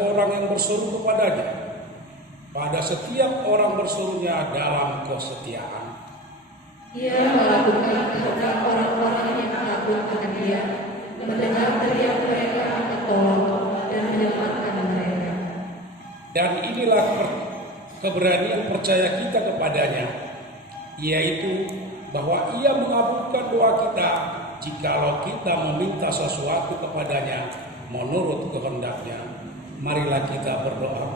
orang yang berseru kepadanya, pada setiap orang berserunya dalam kesetiaan. Ia melakukan kehendak orang-orang yang takut akan Dia, mendengar teriak mereka angkat tolong dan menyelamatkan mereka. Dan inilah keberanian percaya kita kepadanya, yaitu bahwa Ia mengabulkan doa kita jikalau kita meminta sesuatu kepadanya menurut kehendak-Nya. Marilah kita berdoa.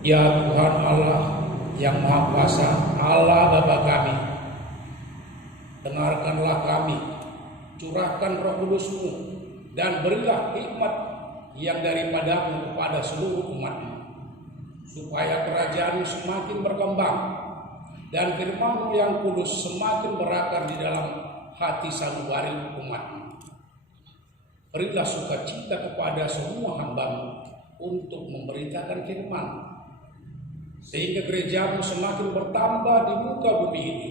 Ya Tuhan Allah yang Maha Kuasa, Allah Bapa kami, dengarkanlah kami, curahkan Roh Kudus-Mu, dan berilah hikmat yang daripada-Mu kepada seluruh umat-Mu, supaya kerajaan-Mu semakin berkembang dan firman-Mu yang kudus semakin berakar di dalam hati sanubari umat-Mu. Berilah sukacita kepada semua hamba-Mu untuk memberitakan firman, sehingga gereja-Mu semakin bertambah di muka bumi ini.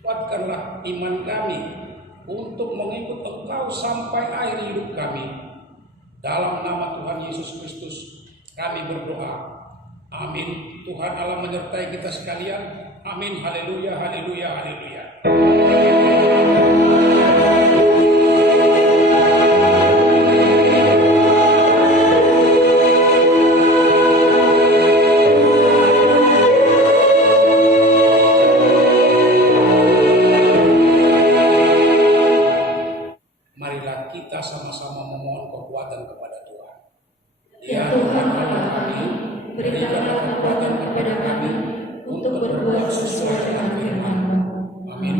Kuatkanlah iman kami untuk mengikut Engkau sampai akhir hidup kami. Dalam nama Tuhan Yesus Kristus kami berdoa. Amin. Tuhan Allah menyertai kita sekalian. Amin. Haleluya, haleluya, haleluya. Marilah kita sama-sama memohon kekuatan kepada Tuhan. Ya Tuhan Allah kami, berikanlah kekuatan kepada kami untuk berbuat sesuai dengan firman-Mu. Amin.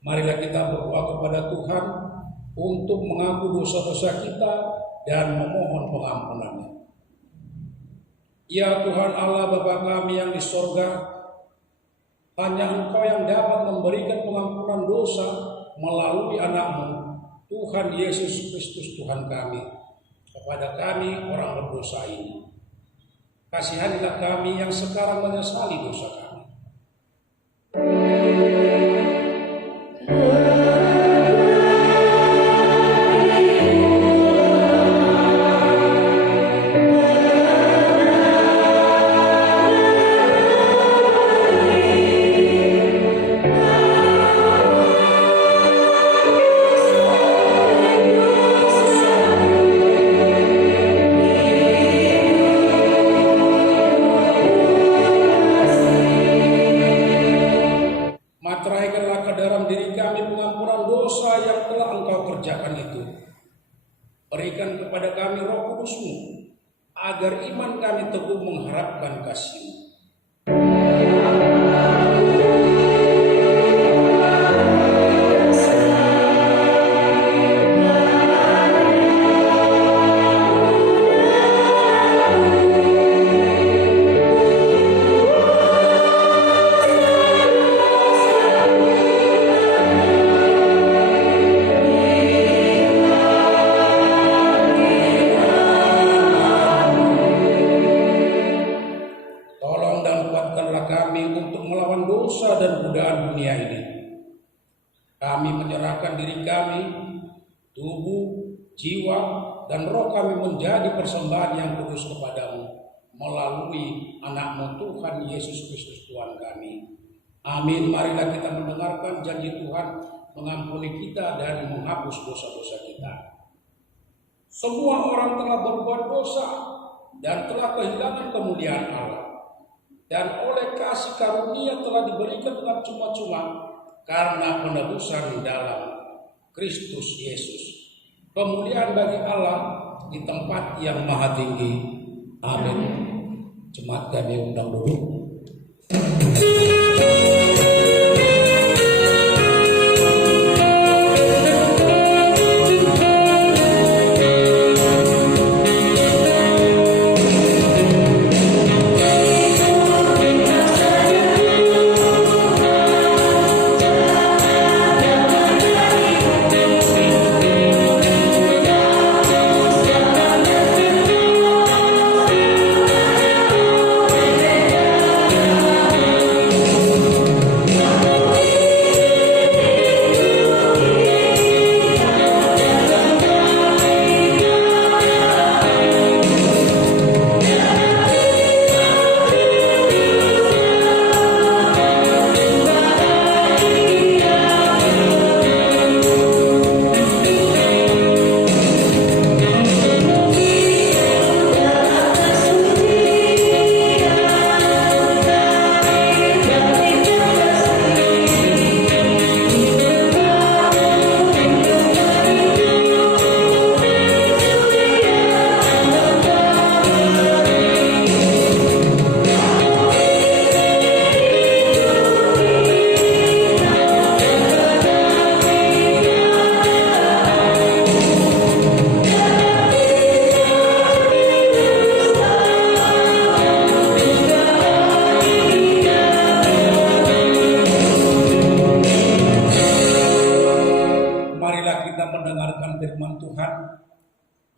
Marilah kita berdoa kepada Tuhan untuk mengaku dosa-dosa kita dan memohon pengampunan-Nya. Ya Tuhan Allah Bapa kami yang di sorga, hanya Engkau yang dapat memberikan pengampunan dosa melalui anak-Mu, Tuhan Yesus Kristus Tuhan kami, kepada kami orang berdosa ini. Kasihanilah kami yang sekarang menyesali dosa kami. telah Engkau kerjakan itu, berikan kepada kami Roh Kudus-Mu, agar iman kami teguh mengharapkan kasih-Mu. Kami menyerahkan diri kami, tubuh, jiwa, dan roh kami menjadi persembahan yang kudus kepadamu melalui anak-Mu Tuhan Yesus Kristus Tuhan kami. Amin. Marilah kita mendengarkan janji Tuhan mengampuni kita dan menghapus dosa-dosa kita. Semua orang telah berbuat dosa dan telah kehilangan kemuliaan Allah, dan oleh kasih karunia telah diberikan dengan cuma-cuma karena penebusan dalam Kristus Yesus. Kemuliaan bagi Allah di tempat yang maha tinggi. Amin. Jemaat kami undang dulu.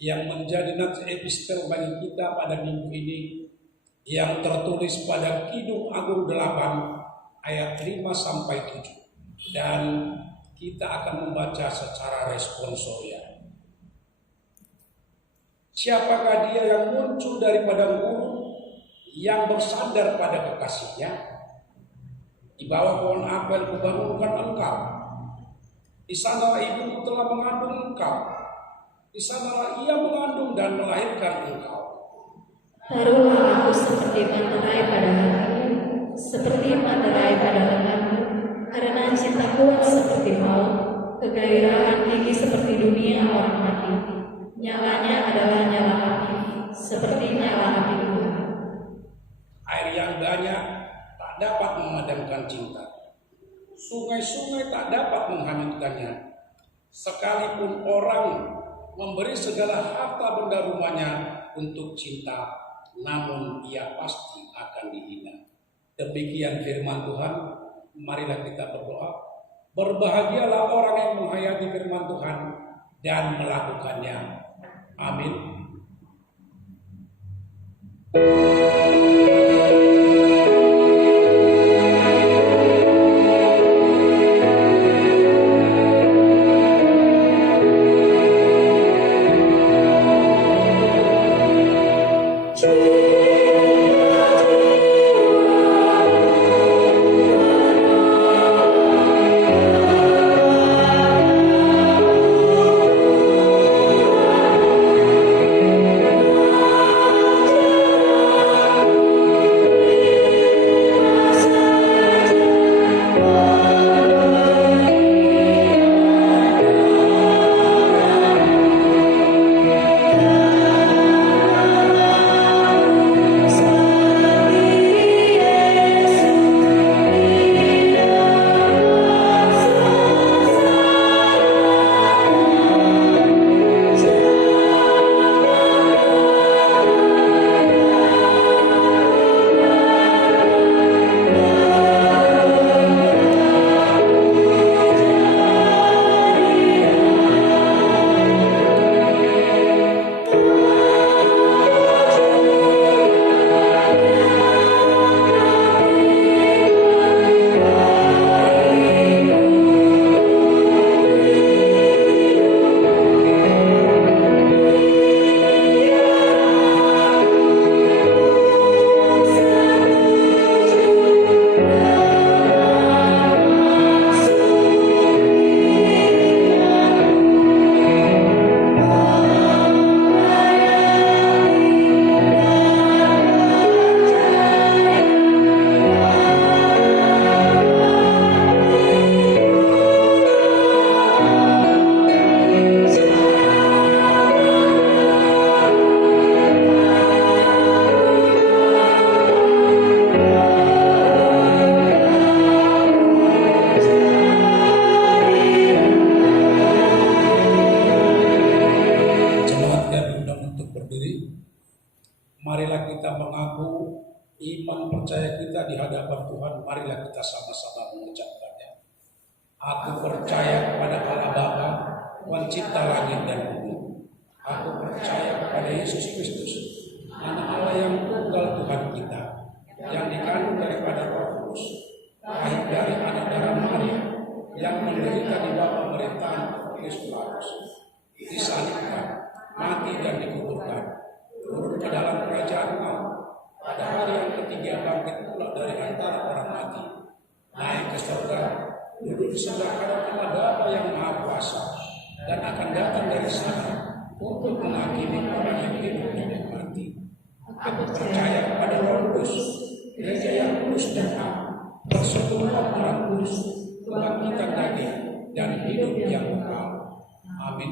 Yang menjadi nats epistel bagi kita pada minggu ini, yang tertulis pada Kidung Agung 8 ayat 5 sampai 7, dan kita akan membaca secara responsoria. Siapakah dia yang muncul daripada gurun, yang bersandar pada kekasihnya? Di bawah pohon apel kubangunkan engkau, di sanalah ibumu telah mengandung engkau, di sanalah ia mengandung dan melahirkan engkau. Taruhlah aku seperti materai pada hatimu, seperti materai pada lenganmu, karena cinta kuat seperti maut, kegairahan tinggi seperti dunia orang mati. Nyalanya adalah nyala api, seperti nyala api Tuhan. Air yang banyak tak dapat memadamkan cinta. Sungai-sungai tak dapat menghanyutkannya. Sekalipun orang memberi segala harta benda rumahnya untuk cinta, namun ia pasti akan dihina. Demikian firman Tuhan. Marilah kita berdoa. Berbahagialah orang yang menghayati firman Tuhan dan melakukannya. Amin. iman percaya kita di hadapan Tuhan, marilah kita sama-sama mengucapkannya. Aku percaya kepada Allah Bapa, pencipta langit dan bumi. Aku percaya kepada Yesus Kristus, Anak Allah yang tunggal Tuhan kita, yang dikandung daripada Roh Kudus, lahir dari anak darah Maria, yang menderita di bawah pemerintahan Pontius Pilatus, disalibkan, mati dan dikuburkan, turun ke dalam kerajaan Allah, pada hari yang ketiga bangkit pula dari antara orang mati, naik ke surga, duduk di sebelah kanan Allah Bapa yang Maha Kuasa, dan akan datang dari sana untuk menghakimi orang yang hidup dan yang mati. Aku percaya kepada Roh Kudus, gereja yang kudus dan am, persekutuan orang kudus, kebangkitan daging dan hidup yang kekal. Amin.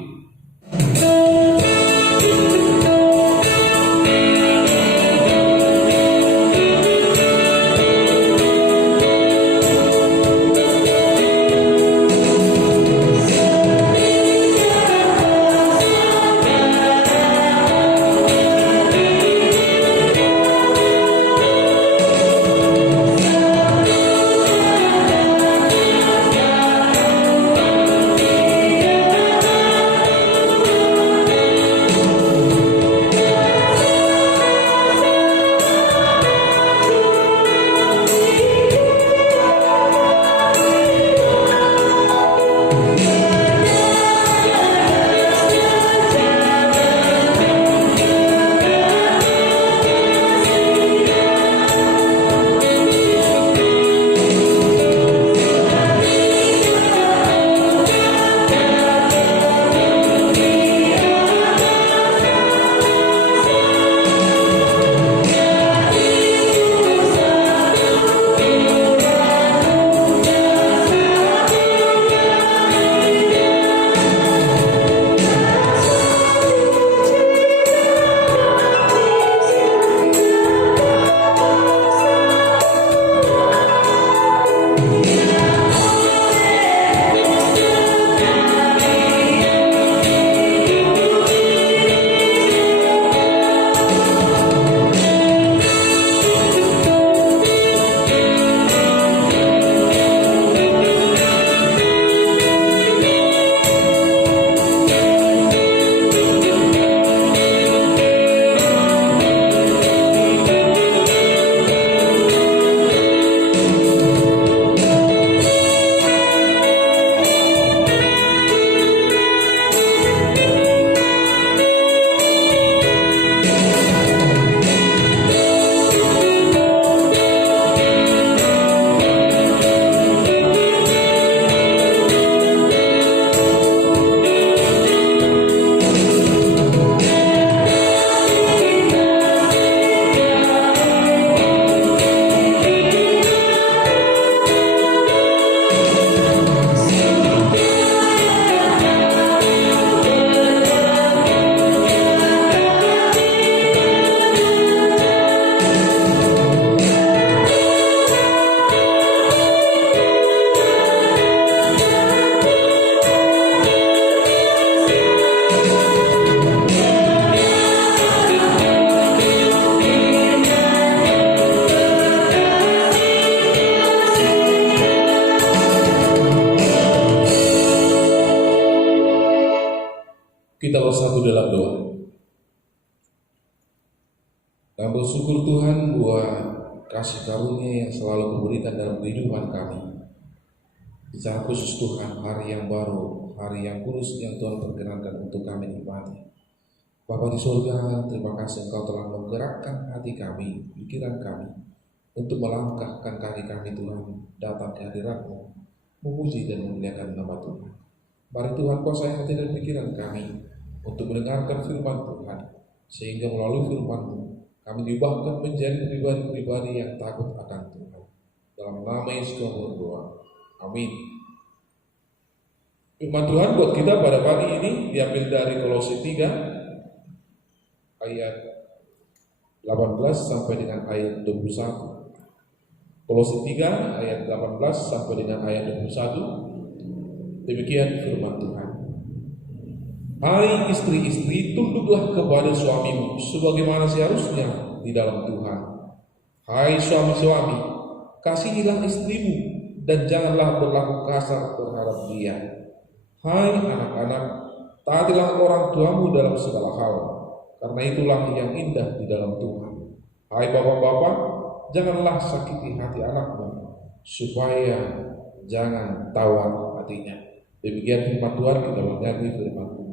Kita bersatu dalam doa. Kami bersyukur Tuhan buat kasih karunia yang selalu kuberikan dalam kehidupan kami. Secara khusus Tuhan, hari yang baru, hari yang kudus yang Tuhan perkenankan untuk kami nikmati. Bapa di surga, terima kasih Engkau telah menggerakkan hati kami, pikiran kami, untuk melangkahkan kaki kami Tuhan, datang ke hadirat-Mu, memuji dan memuliakan nama Tuhan. Mari Tuhan kuasai hati dan pikiran kami untuk mendengarkan firman Tuhan, sehingga melalui firman-Mu kami diubahkan menjadi pribadi-pribadi yang takut akan Tuhan. Dalam nama Yesus kami berdoa. Amin. Firman Tuhan buat kita pada pagi ini diambil dari Kolose 3 ayat 18 sampai dengan ayat 21. Kolose 3 ayat 18 sampai dengan ayat 21. Demikian firman Tuhan. Hai istri-istri, tunduklah kepada suamimu sebagaimana seharusnya di dalam Tuhan. Hai suami-suami, kasihilah istrimu dan janganlah berlaku kasar terhadap dia. Hai anak-anak, taatilah orang tuamu dalam segala hal, karena itulah yang indah di dalam Tuhan. Hai bapak-bapak, janganlah sakiti hati anakmu, supaya jangan tawar hatinya. Demikian firman Tuhan, kita mengerti firman Tuhan.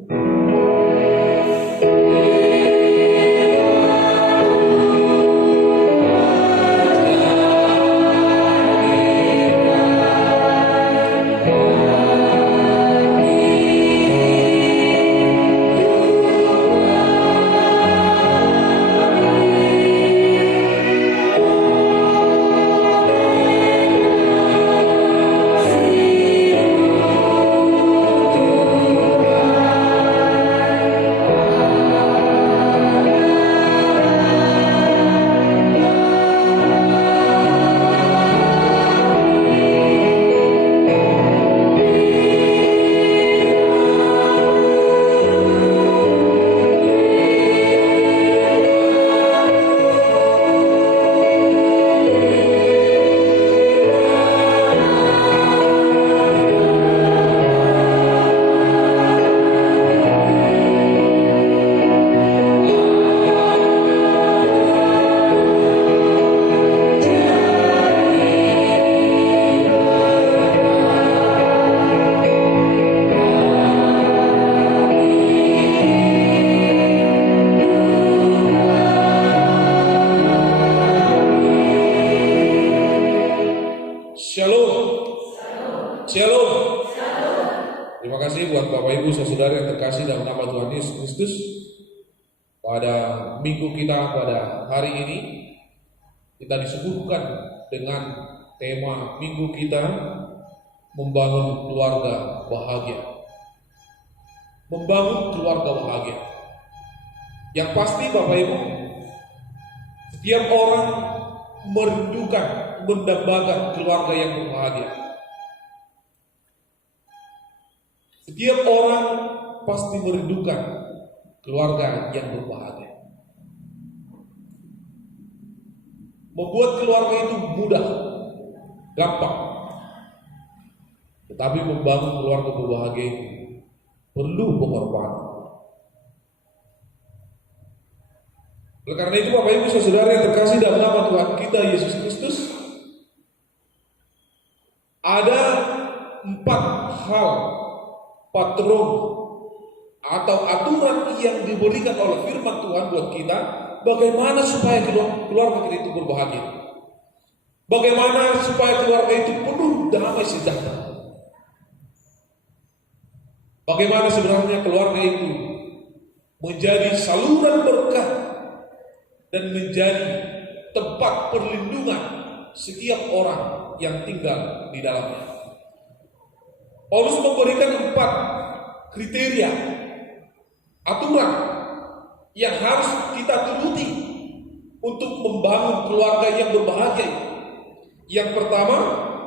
Shalom. Terima kasih buat Bapak Ibu saudara yang terkasih dalam nama Tuhan Yesus Kristus. Pada minggu kita pada hari ini kita disuguhkan dengan tema minggu kita, membangun keluarga bahagia. Membangun keluarga bahagia. Yang pasti Bapak Ibu, setiap orang merindukan, mendambakan keluarga yang berbahagia. Setiap orang pasti merindukan keluarga yang berbahagia. Membuat keluarga itu mudah, gampang. Tetapi membangun keluarga berbahagia itu perlu pengorbanan. Oleh karena itu Bapak Ibu saudara yang terkasih dalam nama Tuhan kita Yesus Kristus, ada 4 hal patron atau aturan yang diberikan oleh firman Tuhan buat kita, bagaimana supaya keluarga kita itu berbahagia, bagaimana supaya keluarga itu penuh damai sejahtera, bagaimana sebenarnya keluarga itu menjadi saluran berkah dan menjadi tempat perlindungan setiap orang yang tinggal di dalamnya. Paulus memberikan 4 kriteria, aturan yang harus kita turuti untuk membangun keluarga yang berbahagia. Yang pertama,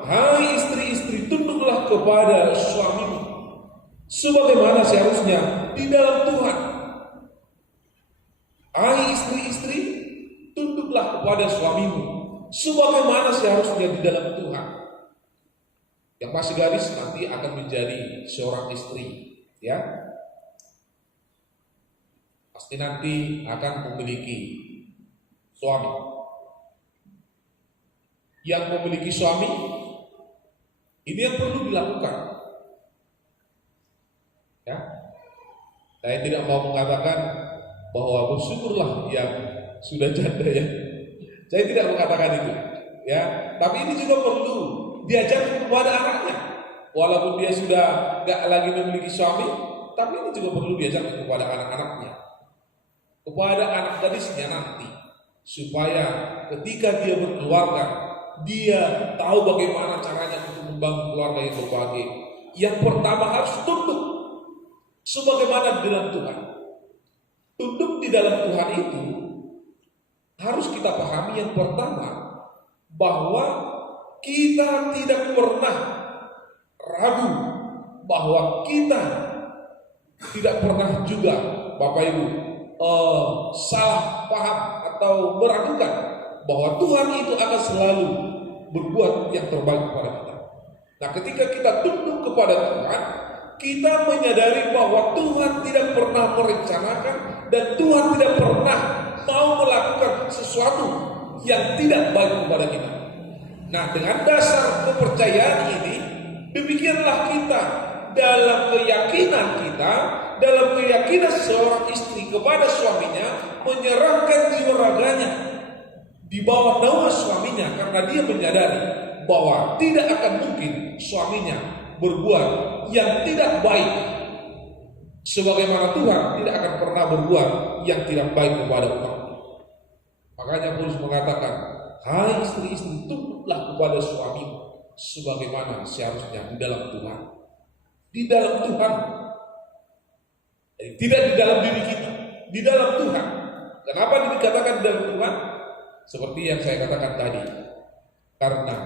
hai istri-istri, tunduklah kepada suamimu sebagaimana seharusnya di dalam Tuhan. Hai istri-istri, tunduklah kepada suamimu sebagaimana seharusnya di dalam Tuhan. Yang masih gadis nanti akan menjadi seorang istri, ya. Pasti nanti akan memiliki suami. Yang memiliki suami, ini yang perlu dilakukan. Ya. Saya tidak mau mengatakan bahwa bersyukurlah yang sudah janda, ya. Saya tidak mengatakan itu, ya. Tapi ini juga perlu diajarkan kepada anaknya, walaupun dia sudah gak lagi memiliki suami, tapi ini juga perlu diajarkan kepada anak-anaknya, kepada anak gadisnya nanti, supaya ketika dia berkeluarga, dia tahu bagaimana caranya untuk membangun keluarga yang berbahagia. Yang pertama harus tunduk sebagaimana di dalam Tuhan. Tunduk di dalam Tuhan itu harus kita pahami yang pertama, bahwa kita tidak pernah ragu, bahwa kita tidak pernah juga Bapak Ibu salah paham atau meragukan bahwa Tuhan itu akan selalu berbuat yang terbaik kepada kita. Nah, ketika kita tunduk kepada Tuhan, kita menyadari bahwa Tuhan tidak pernah merencanakan dan Tuhan tidak pernah mau melakukan sesuatu yang tidak baik kepada kita. Nah, dengan dasar kepercayaan ini, demikianlah kita dalam keyakinan seorang istri kepada suaminya, menyerahkan jiwa raganya di bawah naungan suaminya, karena dia menyadari bahwa tidak akan mungkin suaminya berbuat yang tidak baik, sebagaimana Tuhan tidak akan pernah berbuat yang tidak baik kepada umatnya. Makanya Paulus mengatakan, hai istri-istri, tunduklah kepada suamimu sebagaimana seharusnya di dalam Tuhan. Di dalam Tuhan. Jadi, tidak di dalam diri kita, di dalam Tuhan. Kenapa dikatakan di dalam Tuhan? Seperti yang saya katakan tadi, karena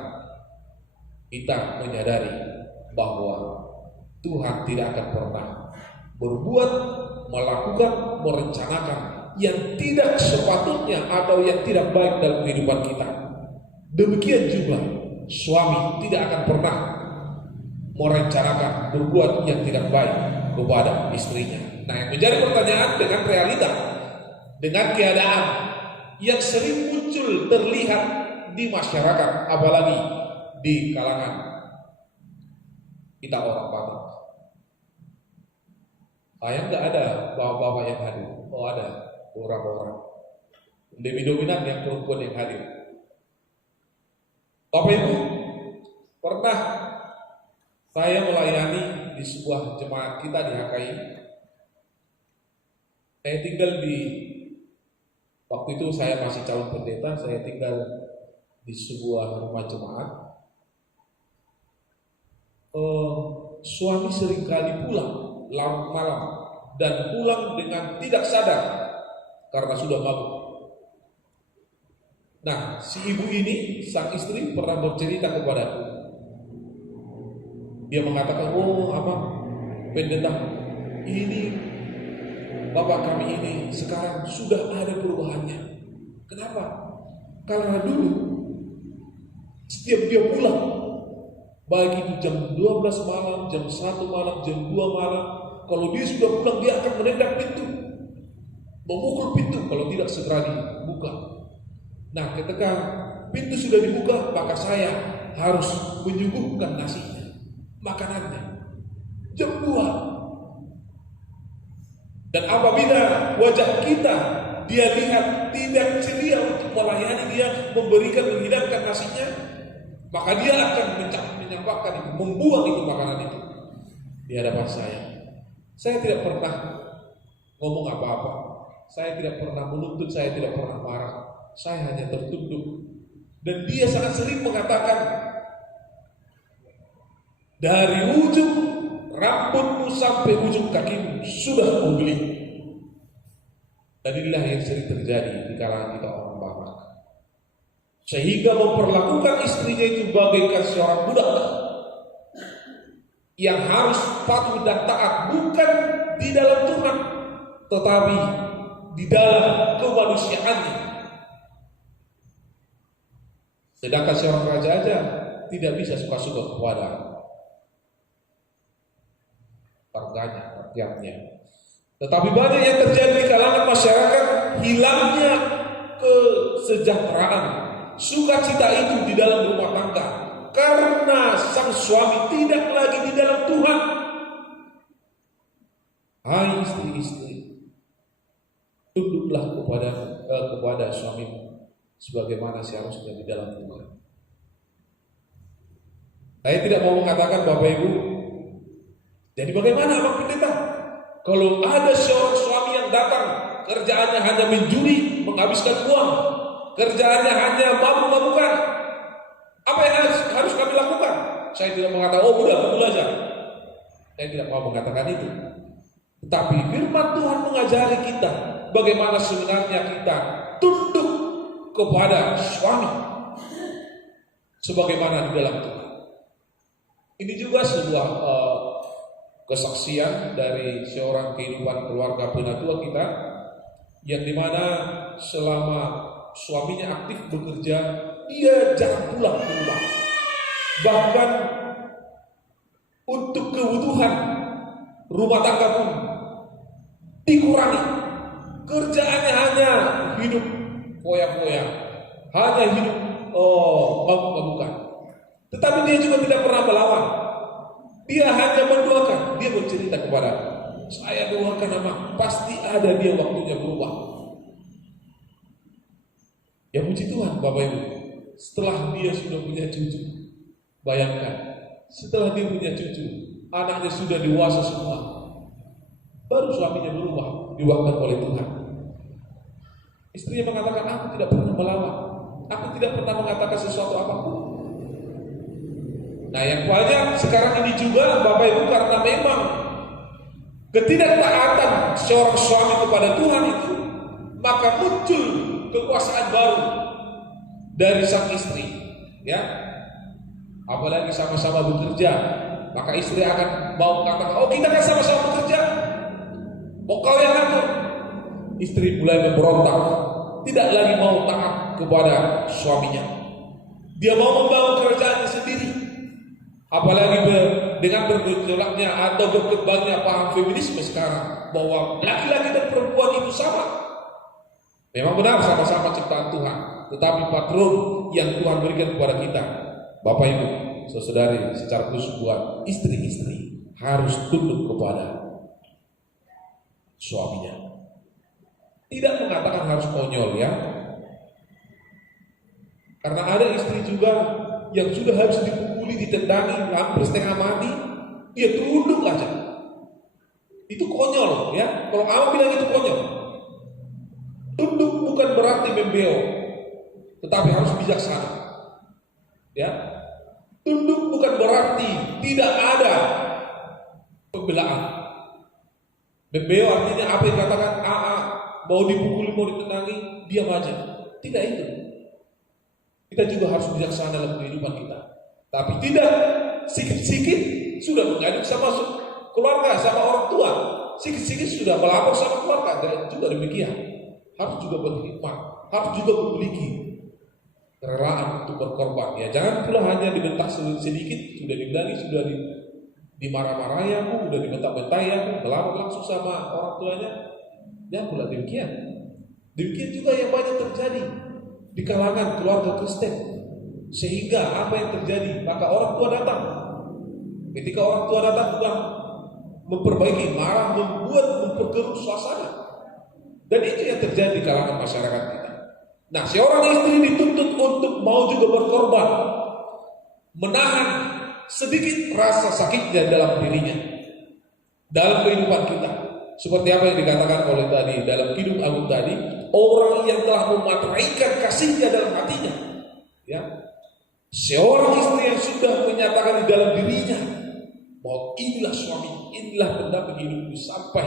kita menyadari bahwa Tuhan tidak akan pernah berbuat, melakukan, merencanakan yang tidak sepatutnya atau yang tidak baik dalam kehidupan kita. Demikian juga suami tidak akan pernah merencanakan berbuat yang tidak baik kepada istrinya. Nah, yang menjadi pertanyaan dengan realita, dengan keadaan yang sering muncul terlihat di masyarakat, apalagi di kalangan kita orang Batak. Yang nggak ada bapak-bapak yang hadir. Oh, ada beberapa orang. Lebih dominan yang perempuan yang hadir. Bapak Ibu, pernah saya melayani di sebuah jemaat kita di HKI. Saya tinggal waktu itu saya masih calon pendeta, saya tinggal di sebuah rumah jemaat. Suami seringkali pulang larut malam dan pulang dengan tidak sadar karena sudah mabuk. Nah, si ibu ini, sang istri, pernah bercerita kepadaku. Dia mengatakan, oh abang pendeta, ini bapak kami ini sekarang sudah ada perubahannya. Kenapa? Karena dulu setiap dia pulang, baik itu jam 12 malam, jam 1 malam, jam 2 malam, kalau dia sudah pulang, dia akan menendang pintu, memukul pintu kalau tidak segera dibuka. Nah, ketika pintu sudah dibuka, maka saya harus menyuguhkan nasinya, makanannya, jam 2. Dan apabila wajah kita dia lihat tidak ceria untuk melayani dia, memberikan, menghidangkan nasinya, maka dia akan menyampaikan itu, membuang itu makanan itu di hadapan saya. Saya tidak pernah ngomong apa-apa, saya tidak pernah menuntut, saya tidak pernah marah, saya hanya tertunduk. Dan dia sangat sering mengatakan, dari ujung rambutmu sampai ujung kakimu sudah kubeli. Dan inilah yang sering terjadi di kalangan kita orang Batak, sehingga memperlakukan istrinya itu bagaikan seorang budak yang harus patuh dan taat, bukan di dalam Tuhan, tetapi di dalam kemanusiaannya. Sedangkan seorang raja aja tidak bisa suka-suka kepada warganya, rakyatnya. Tetapi banyak yang terjadi di kalangan masyarakat, hilangnya kesejahteraan, sukacita itu di dalam rumah tangga, karena sang suami tidak lagi di dalam Tuhan. Hai istri-istri, tunduklah kepada suamimu sebagaimana seharusnya di dalam Tuhan. Saya tidak mau mengatakan Bapak Ibu, jadi bagaimana Abang Pendeta kalau ada seorang suami yang datang, kerjaannya hanya menjuri, menghabiskan uang, kerjaannya hanya mabuk-mabukan, apa yang harus kami lakukan? Saya tidak mengatakan, oh udah betul aja. Saya tidak mau mengatakan itu. Tetapi firman Tuhan mengajari kita bagaimana sebenarnya kita tunduk kepada suami sebagaimana di dalam Tuhan. Ini juga sebuah kesaksian dari seorang kehidupan keluarga penatua kita, yang dimana selama suaminya aktif bekerja, dia jarang pulang ke rumah. Bahkan untuk kebutuhan rumah tangga pun dikurangi. Kerjaannya hanya hidup foya-foya, hanya hidup mabuk-mabukan. Tetapi dia juga tidak pernah melawan. Dia hanya mendoakan. Dia bercerita kepada saya, doakan anak, pasti ada dia waktunya berubah. Ya puji Tuhan Bapak Ibu, setelah dia sudah punya cucu, bayangkan, setelah dia punya cucu, anaknya sudah dewasa semua, baru suaminya berubah, diwakilkan oleh Tuhan. Istrinya mengatakan, aku tidak pernah melawan, aku tidak pernah mengatakan sesuatu apapun. Nah yang banyak sekarang ini juga Bapak Ibu, karena memang ketidaktaatan seorang suami kepada Tuhan itu, maka muncul kekuasaan baru dari sang istri, ya. Apalagi sama-sama bekerja, maka istri akan mau katakan, oh kita kan sama-sama bekerja, mau kalian atur. Istri mulai memberontak, tidak lagi mau taat kepada suaminya. Dia mau membangun kerajaannya sendiri. Apalagi dengan bergejolaknya atau berkembangnya paham feminisme sekarang, bahwa laki-laki dan perempuan itu sama. Memang benar sama-sama ciptaan Tuhan, tetapi patron yang Tuhan berikan kepada kita, Bapak Ibu, saudari, secara khusus buat istri-istri harus tunduk kepada suaminya. Tidak mengatakan harus konyol, ya. Karena ada istri juga yang sudah harus dipukuli, ditendangi, hampir setengah mati, dia tunduk aja. Itu konyol, ya. Kalau Allah bilang itu konyol. Tunduk bukan berarti membeo, tetapi harus bijaksana. Ya, tunduk bukan berarti tidak ada pembelaan. Membeo artinya apa yang katakan mau dipukuli, mau ditendangi, diam aja. Tidak itu. Kita juga harus bijaksana dalam kehidupan kita. Tapi tidak sikit-sikit sudah mengadu sama keluarga, sama orang tua. Sikit-sikit sudah melapor sama keluarga. Dan juga demikian. Harus juga berkhidmat, harus juga memiliki kerelaan untuk berkorban. Ya jangan pula hanya dibentak sedikit, sudah dibilangi, sudah dimarah-marahi aku, sudah dibentak-bentai aku, melapor langsung sama orang tuanya. Ya pula demikian. Demikian juga yang banyak terjadi di kalangan keluarga Kristen. Sehingga apa yang terjadi? Maka orang tua datang. Ketika orang tua datang bukan memperbaiki, marah, memperkeruh suasana. Dan itu yang terjadi di kalangan masyarakat kita. Nah, seorang istri dituntut untuk mau juga berkorban, menahan sedikit rasa sakitnya dalam dirinya, dalam kehidupan kita. Seperti apa yang dikatakan oleh tadi dalam Kidung Agung tadi, orang yang telah memateraikan kasihnya dalam hatinya, ya. Seorang istri yang sudah menyatakan di dalam dirinya bahwa inilah suami, inilah pendamping hidupku sampai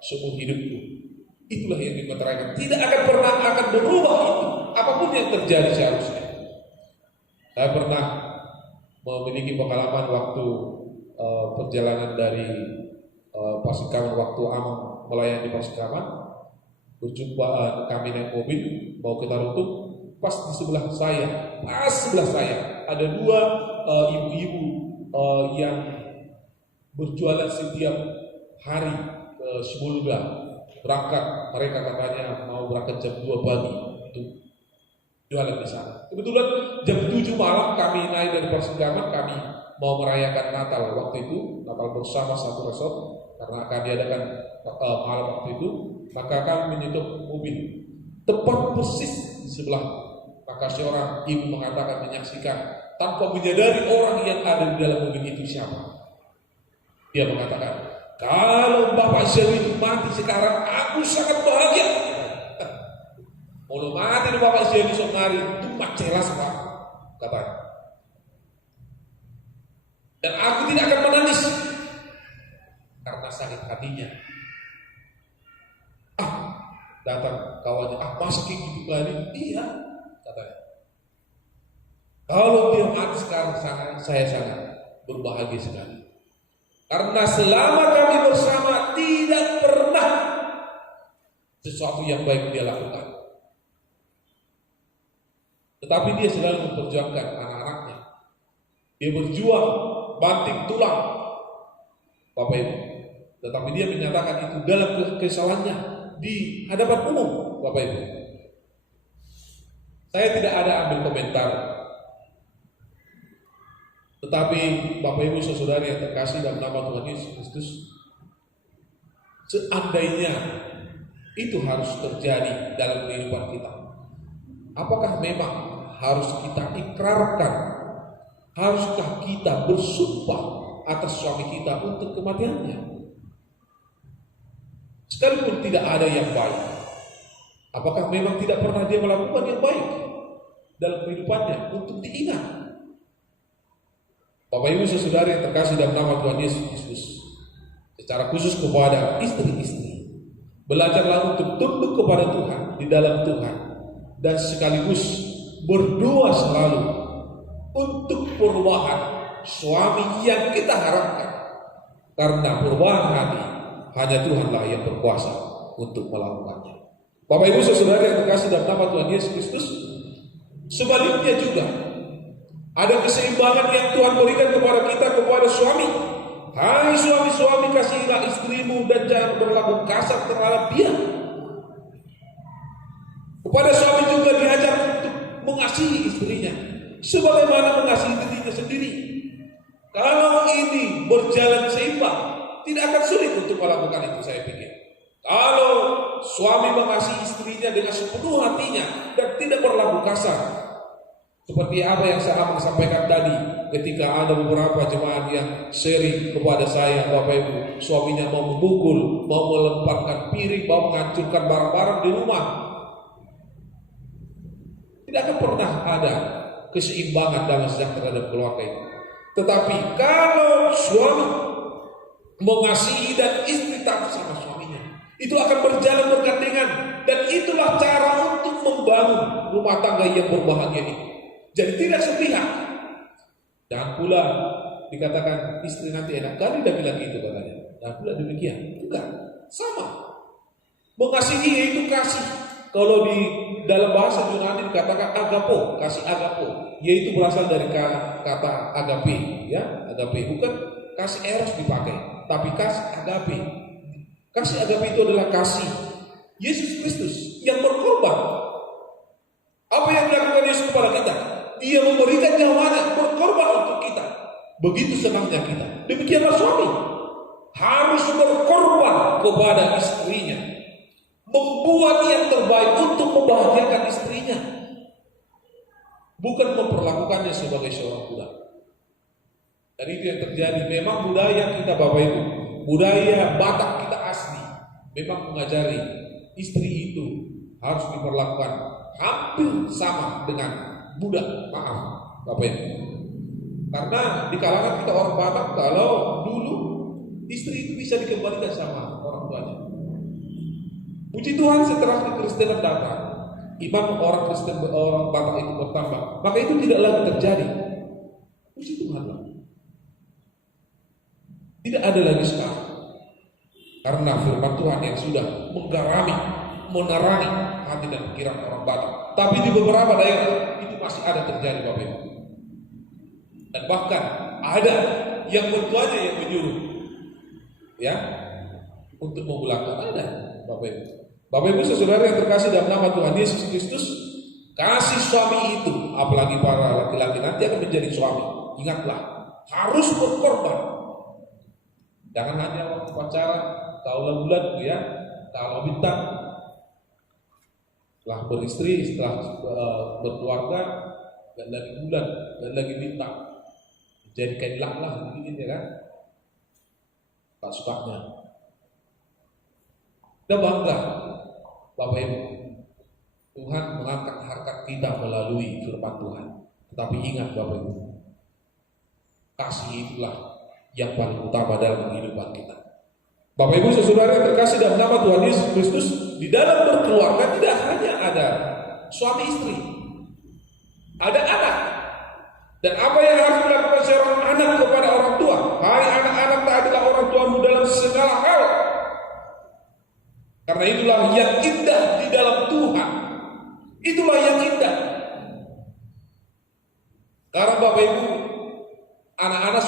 seumur hidupku. Itulah yang dimeteraikan. Tidak akan pernah akan berubah itu, apapun yang terjadi seharusnya. Saya pernah memiliki pengalaman waktu perjalanan dari Pasikaman, waktu Amang melayani Pasikaman, berjumpa kami naik mobil mau ke Tarutung. Pas sebelah saya ada dua ibu-ibu yang berjualan setiap hari ke Simulga. Berangkat, mereka katanya mau berangkat jam 2 pagi untuk jualan di sana. Kebetulan jam 7 malam kami naik dari Persinggaman, kami mau merayakan Natal waktu itu, Natal bersama satu resort, karena akan diadakan malam waktu itu, maka kami menyetok mobil tepat persis di sebelah. Maka seorang ibu mengatakan, menyaksikan tanpa menyadari orang yang ada di dalam mobil itu siapa. Dia mengatakan, kalau Bapak Zewin mati sekarang, aku sangat bahagia. Kalau mati Bapak Zewin Somari, itu macelas Pak, katanya. Dan aku tidak akan menangis karena sakit hatinya. Datang kawannya, masa kayak gitu kali? Iya, katanya. Kalau dia mati sekarang, saya sangat berbahagia sekali. Karena selama kami bersama tidak pernah sesuatu yang baik dia lakukan. Tetapi dia selalu memperjuangkan anak-anaknya. Dia berjuang banting tulang, Bapak Ibu. Tetapi dia menyatakan itu dalam kesalahannya di hadapan umum, Bapak Ibu. Saya tidak ada ambil komentar. Tetapi Bapak Ibu saudara yang terkasih dalam nama Tuhan Yesus Kristus, seandainya itu harus terjadi dalam kehidupan kita, apakah memang harus kita ikrarkan? Haruskah kita bersumpah atas suami kita untuk kematiannya? Sekalipun tidak ada yang baik, apakah memang tidak pernah dia melakukan yang baik dalam kehidupannya untuk diingat? Bapak Ibu saudara yang terkasih dalam nama Tuhan Yesus Kristus, secara khusus kepada istri-istri, belajarlah untuk tunduk kepada Tuhan di dalam Tuhan, dan sekaligus berdoa selalu untuk perubahan suami yang kita harapkan, karena perubahan hati hanya Tuhanlah yang berkuasa untuk melakukannya. Bapak Ibu saudara yang terkasih dalam nama Tuhan Yesus Kristus, sebaliknya juga ada keseimbangan yang Tuhan berikan kepada kita, kepada suami. Hai suami-suami, kasihilah istrimu dan jangan berlaku kasar terhadap dia. Kepada suami juga diajar untuk mengasihi istrinya sebagaimana mengasihi dirinya sendiri. Kalau ini berjalan seimbang, tidak akan sulit untuk melakukan itu, saya pikir. Kalau suami mengasihi istrinya dengan sepenuh hatinya dan tidak berlaku kasar, seperti apa yang saya sampaikan tadi, ketika ada beberapa jemaat yang sharing kepada saya, Bapak Ibu, suaminya mau memukul, mau melemparkan piring, mau menghancurkan barang-barang di rumah. Tidak akan pernah ada keseimbangan dalam sejahtera dalam keluarga itu. Tetapi kalau suami mengasihi dan istri taat sama suaminya, itu akan berjalan bergandengan, dan itulah cara untuk membangun rumah tangga yang berbahagia itu. Jadi tidak sepihak. Jangan pula dikatakan istri nanti enak kali dia bilang gitu katanya. Jangan pula demikian. Enggak, sama. Mengasihi yaitu kasih. Kalau di dalam bahasa Yunani dikatakan agapo, kasih agapo, yaitu berasal dari kata agape, ya, agape, bukan kasih eros dipakai, tapi kasih agape. Kasih agape itu adalah kasih Yesus Kristus yang berkorban. Apa yang dilakukan Yesus kepada kita? Dia memberikan nyawanya, berkorban untuk kita. Begitu senangnya kita. Demikianlah suami harus berkorban kepada istrinya, membuat yang terbaik untuk membahagiakan istrinya, bukan memperlakukannya sebagai seorang budak. Dan itu yang terjadi. Memang budaya kita, Bapak Ibu, budaya Batak kita asli, memang mengajari istri itu harus diperlakukan hampir sama dengan budak. Maaf, Bapak Ibu. Karena di kalangan kita orang Batak, kalau dulu istri itu bisa dikembalikan sama orang tuanya. Puji Tuhan, setelah kekristenan datang, iman orang Kristen, orang Batak itu bertambah, maka itu tidak lagi terjadi. Puji Tuhan, tidak ada lagi sekarang. Karena firman Tuhan yang sudah menggarami, menerangi hati dan pikiran orang Batak. Tapi di beberapa daerah itu masih ada terjadi, Bapak Ibu. Dan bahkan ada yang bertuanya yang menyuruh, ya, untuk memulangkan, ada, Bapak Ibu. Bapak Ibu saudara yang terkasih dalam nama Tuhan Yesus Kristus, kasih suami itu, apalagi para laki-laki nanti akan menjadi suami, ingatlah harus berkorban. Jangan hanya waktu pacaran, kalau bulan, ya, kalau bintang, setelah beristri, setelah berkeluarga, dan lagi bulan, dan lagi bintang, jadi kayak lah begini, ya kan? Tak sukanya. Kita bangga, Bapak Ibu, Tuhan mengangkat harkat kita melalui firman Tuhan. Tetapi ingat, Bapak Ibu, kasih itulah yang paling utama dalam kehidupan kita. Bapak Ibu saudara yang terkasih dalam nama Tuhan Yesus Kristus, di dalam berkeluarga tidak hanya ada suami istri, ada anak. Dan apa yang harus dilakukan seorang anak kepada orang tua? Hai anak-anak, taatilah orang tuamu dalam segala hal, karena itulah yang indah di dalam Tuhan. Itulah yang indah.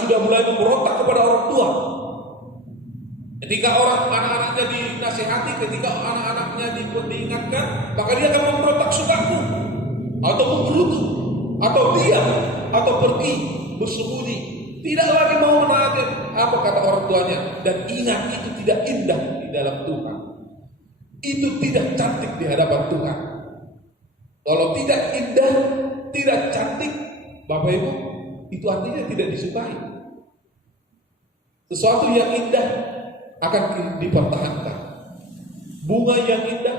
sudah mulai memberontak kepada orang tua. Ketika anak-anaknya dinasihati, ketika anak-anaknya diingatkan, maka dia akan memberontak sukaku, atau menggerutu, atau diam, atau pergi bersembunyi, tidak lagi mau menaati apa kata orang tuanya. Dan ingat, itu tidak indah di dalam Tuhan. Itu tidak cantik di hadapan Tuhan. Kalau tidak indah, tidak cantik, Bapak Ibu, itu artinya tidak disukai. Sesuatu yang indah akan dipertahankan. Bunga yang indah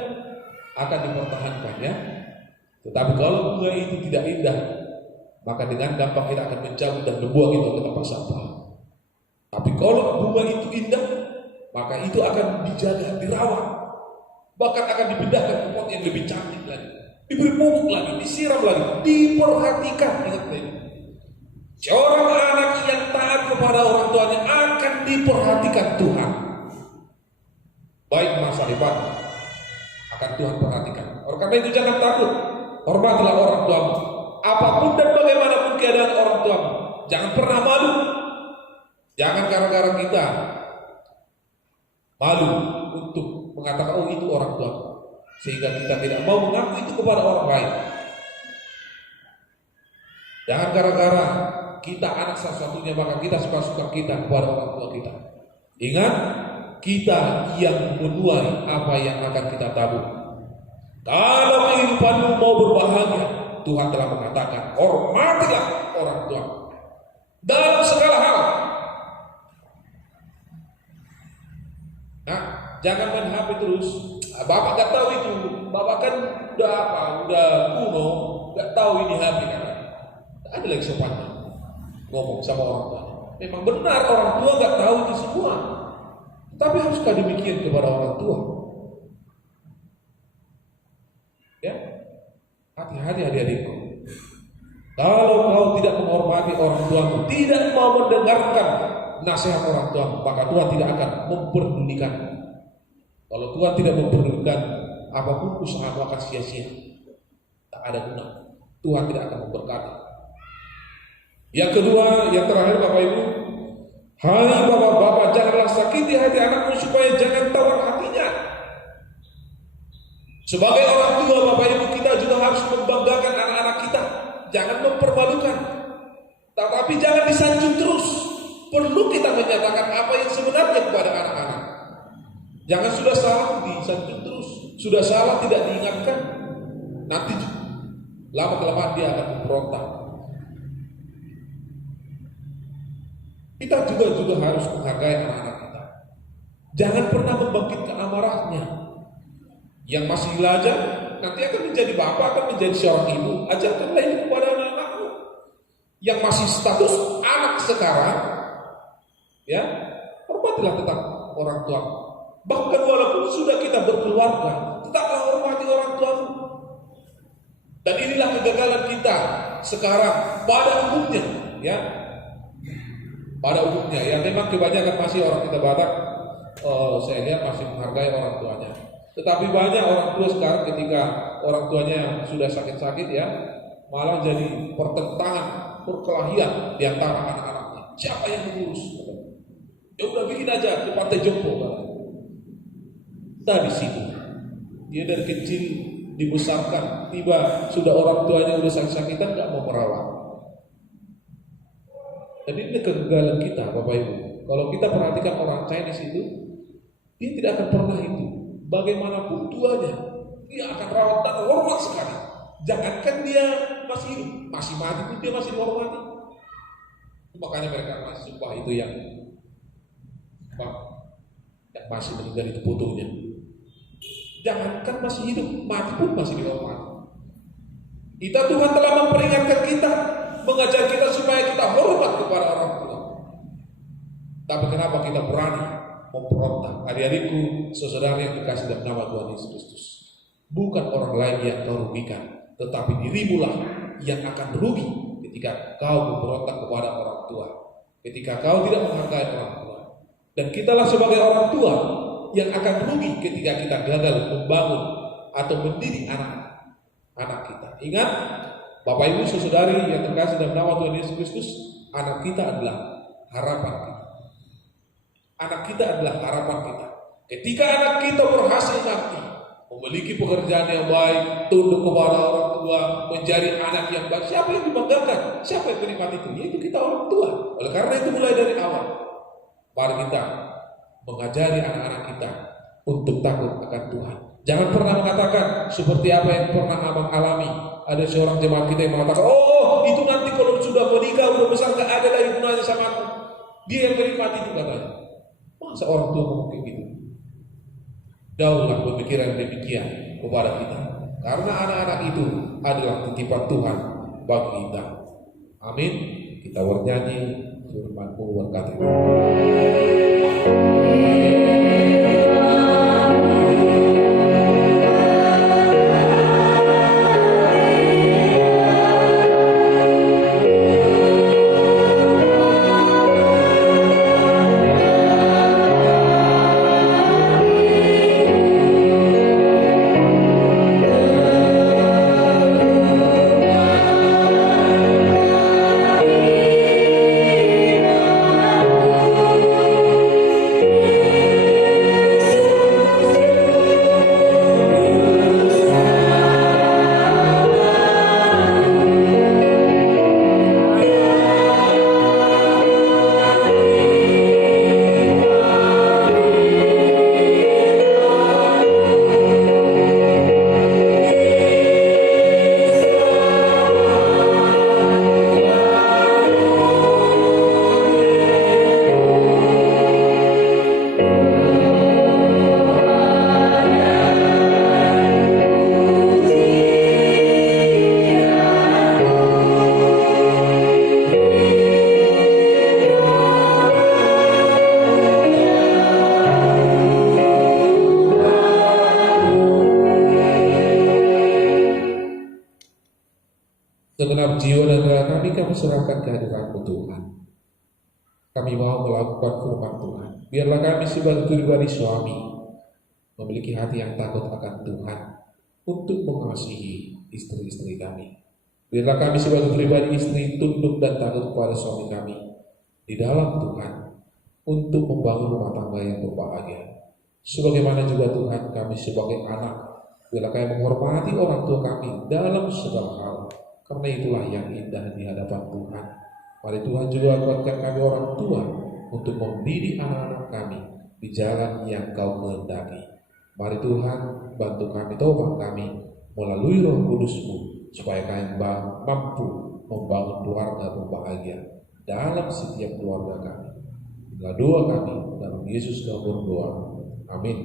akan dipertahankan, ya. Tetapi kalau bunga itu tidak indah, maka dengan gampang kita akan mencabut dan membuang itu ke tempat sampah. Tapi kalau bunga itu indah, maka itu akan dijaga, dirawat, bahkan akan dipindahkan ke pot yang lebih cantik lagi, diberi pupuk lagi, disiram lagi, diperhatikan. Ingat baik, seorang anak yang taat kepada orang tuanya akan diperhatikan Tuhan. Baik masa depan akan Tuhan perhatikan. Oleh karena itu jangan takut, hormatilah orang tuamu. Apapun dan bagaimanapun keadaan orang tuamu, jangan pernah malu. Jangan gara-gara kita malu untuk mengatakan, oh itu orang tua, sehingga kita tidak mau mengaku itu kepada orang lain. Jangan gara-gara kita anak satu-satunya maka kita suka-suka kita kepada orang tua kita. Ingat, kita yang menuai apa yang akan kita tabur. Kalau kehidupanmu mau berbahagia, Tuhan telah mengatakan, hormatilah orang tua dalam segala hal. Nah, jangan main HP terus. Bapak gak tahu itu. Bapak kan udah kuno, gak tahu ini HP kan. Ada lagi sopannya ngomong sama orang tua. Memang benar orang tua gak tahu itu semua. Tapi haruskah demikian kepada orang tua? Ya, hati-hati adik-adikku. Kalau kau tidak menghormati orang tuamu, tidak mau mendengarkan nasihat orang tuamu, maka Tuhan tidak akan memperdulikan. Kalau Tuhan tidak memperdulikan, apapun usahamu akan sia-sia, tak ada guna. Tuhan tidak akan memberkati. Yang kedua, yang terakhir Bapak Ibu, hai bapak-bapak, janganlah sakiti hati anakmu supaya jangan tawar hatinya. Sebagai orang tua Bapak Ibu, kita juga harus membanggakan anak-anak kita. Jangan mempermalukan, tetapi jangan disanjung terus. Perlu kita menyatakan apa yang sebenarnya kepada anak-anak. Jangan sudah salah disanjung terus, sudah salah tidak diingatkan. Nanti lama-kelamaan dia akan memberontak. Kita juga harus menghargai anak-anak kita. Jangan pernah membangkitkan amarahnya. Yang masih belajar nanti akan menjadi bapak, akan menjadi seorang ibu. Ajarkanlah itu kepada anak-anakmu. Yang masih status anak sekarang, ya, hormatilah tetap orang tua. Bahkan walaupun sudah kita berkeluarga, tetaplah hormati orang tuamu. Dan inilah kegagalan kita sekarang pada umumnya, ya. Pada umumnya, ya, memang kebanyakan masih orang kita Batak, saya lihat masih menghargai orang tuanya. Tetapi banyak orang tua sekarang ketika orang tuanya sudah sakit-sakit, ya, malah jadi pertentangan, perkelahian di antara anak-anaknya. Siapa yang mengurus? Ya udah bikin aja ke Pantai Jompo. Nah di situ dia dari kecil dibesarkan, tiba sudah orang tuanya udah sakit-sakitan nggak mau merawat. Jadi ini kegagalan kita Bapak Ibu. Kalau kita perhatikan orang Chinese itu, dia tidak akan pernah itu. Bagaimanapun tuanya, dia akan rawat dan hormat sekali. Jangankan dia masih hidup, masih mati pun dia masih dihormati. Makanya mereka masih sumpah itu yang masih meninggal itu putunya. Jangankan masih hidup, mati pun masih dihormati. Kita Tuhan telah memperingatkan kita, mengajar kita supaya kita hormat kepada orang tua. Tapi kenapa kita berani memberontak? Adik-adikku, saudara yang dikasih dalam nama Tuhan Yesus Kristus, bukan orang lain yang kau rugikan, tetapi dirimulah yang akan rugi ketika kau memberontak kepada orang tua, ketika kau tidak menghargai orang tua. Dan kitalah sebagai orang tua yang akan rugi ketika kita gagal membangun atau mendidik anak kita. Ingat, Bapak Ibu saudari yang terkasih dalam nama Tuhan Yesus Kristus, anak kita adalah harapan kita. Anak kita adalah harapan kita. Ketika anak kita berhasil nanti memiliki pekerjaan yang baik, tunduk kepada orang tua, menjadi anak yang baik, siapa yang dibanggakan? Siapa yang menikmati itu? Yaitu kita orang tua. Oleh karena itu mulai dari awal, mari kita mengajari anak-anak kita untuk takut akan Tuhan. Jangan pernah mengatakan seperti apa yang pernah abang alami. Ada seorang jemaat kita yang mengatakan, oh itu nanti kalau sudah menikah, udah besar, gak ada lagi gunanya sama aku. Dia yang menikmati itu katanya. Masa orang tua ngomong kayak gitu? Jauhlah pemikiran demikian kepada kita. Karena anak-anak itu adalah titipan Tuhan bagi kita. Amin. Kita bernyanyi firman-Mu berkata. Segenap jiwa dan raga kami serahkan kehadiran-Mu Tuhan. Kami mau melakukan firman Tuhan. Biarlah kami sebagai pribadi suami memiliki hati yang takut akan Tuhan untuk mengasihi istri-istri kami. Biarlah kami sebagai pribadi istri tunduk dan takut kepada suami kami di dalam Tuhan untuk membangun rumah tangga yang berbahagia. Sebagaimana juga Tuhan kami sebagai anak, biarlah kami menghormati orang tua kami dalam segala hal. Karena itulah yang indah di hadapan Tuhan. Mari Tuhan juga kuatkan kami orang tua untuk mendidik anak-anak kami di jalan yang Kau kehendaki. Mari Tuhan bantu kami, tolong kami melalui Roh Kudus-Mu supaya kami mampu membangun keluarga berbahagia dalam setiap keluarga kami. Inilah doa kami dalam Yesus kami berdoa. Amin.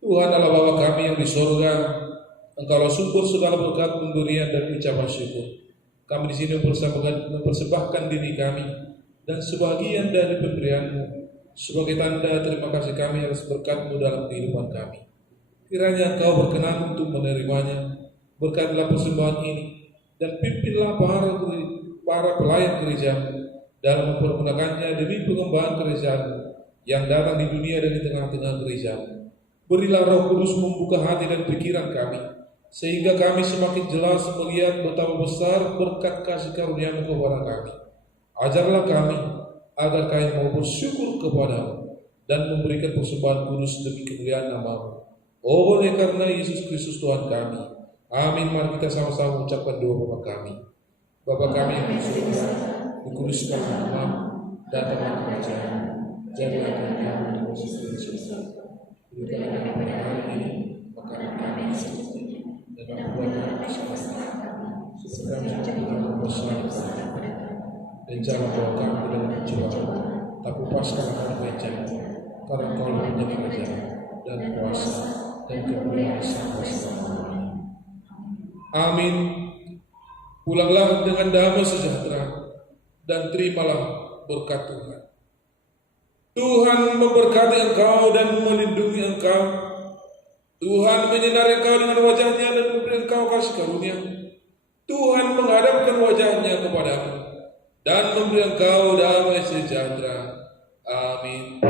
Tuhan Allah Bapa kami yang di sorga, Engkaulah sumber segala berkat, pemberian dan ucapan syukur. Kami di sini mempersembahkan diri kami dan sebagian dari pemberian-Mu sebagai tanda terima kasih kami atas berkat-Mu dalam kehidupan kami. Kiranya Engkau berkenan untuk menerimanya. Berkatilah persembahan ini dan pimpinlah para pelayan gereja-Mu dalam mempergunakannya demi pengembangan kerajaan-Mu yang datang di dunia dan di tengah-tengah gereja-Mu. Berilah Roh Kudus membuka hati dan pikiran kami, sehingga kami semakin jelas melihat betapa besar berkat kasih karunia-Mu kepada kami. Ajarlah kami agar kami mau bersyukur kepada-Mu dan memberikan persembahan kudus demi kemuliaan nama-Mu. Oleh karena Yesus Kristus Tuhan kami. Amin. Mari kita sama-sama ucapkan doa Bapa kami. Bapa kami yang di surga, dikuduskan namamu, datanglah kerajaan-Mu, jadilah kehendakmu di posisi surga. Berikanlah kami pada hari ini makanan kami yang secukupnya, dan ampunilah kesalahan kami, supaya kami tidak bersalah kepada kami. Dan jangan bawa kami ke dalam pencobaan, tapi lepaskanlah kami dari jahat. Karena Engkau punya kerajaan dan kuasa dan kemuliaan sampai selamanya. Amin. Pulanglah dengan damai sejahtera dan terimalah berkat Tuhan. Tuhan memberkati engkau dan melindungi engkau. Tuhan menyinari engkau dengan wajahnya dan memberi engkau kasih karunia. Tuhan menghadapkan wajahnya kepadamu dan memberi engkau damai sejahtera. Amin.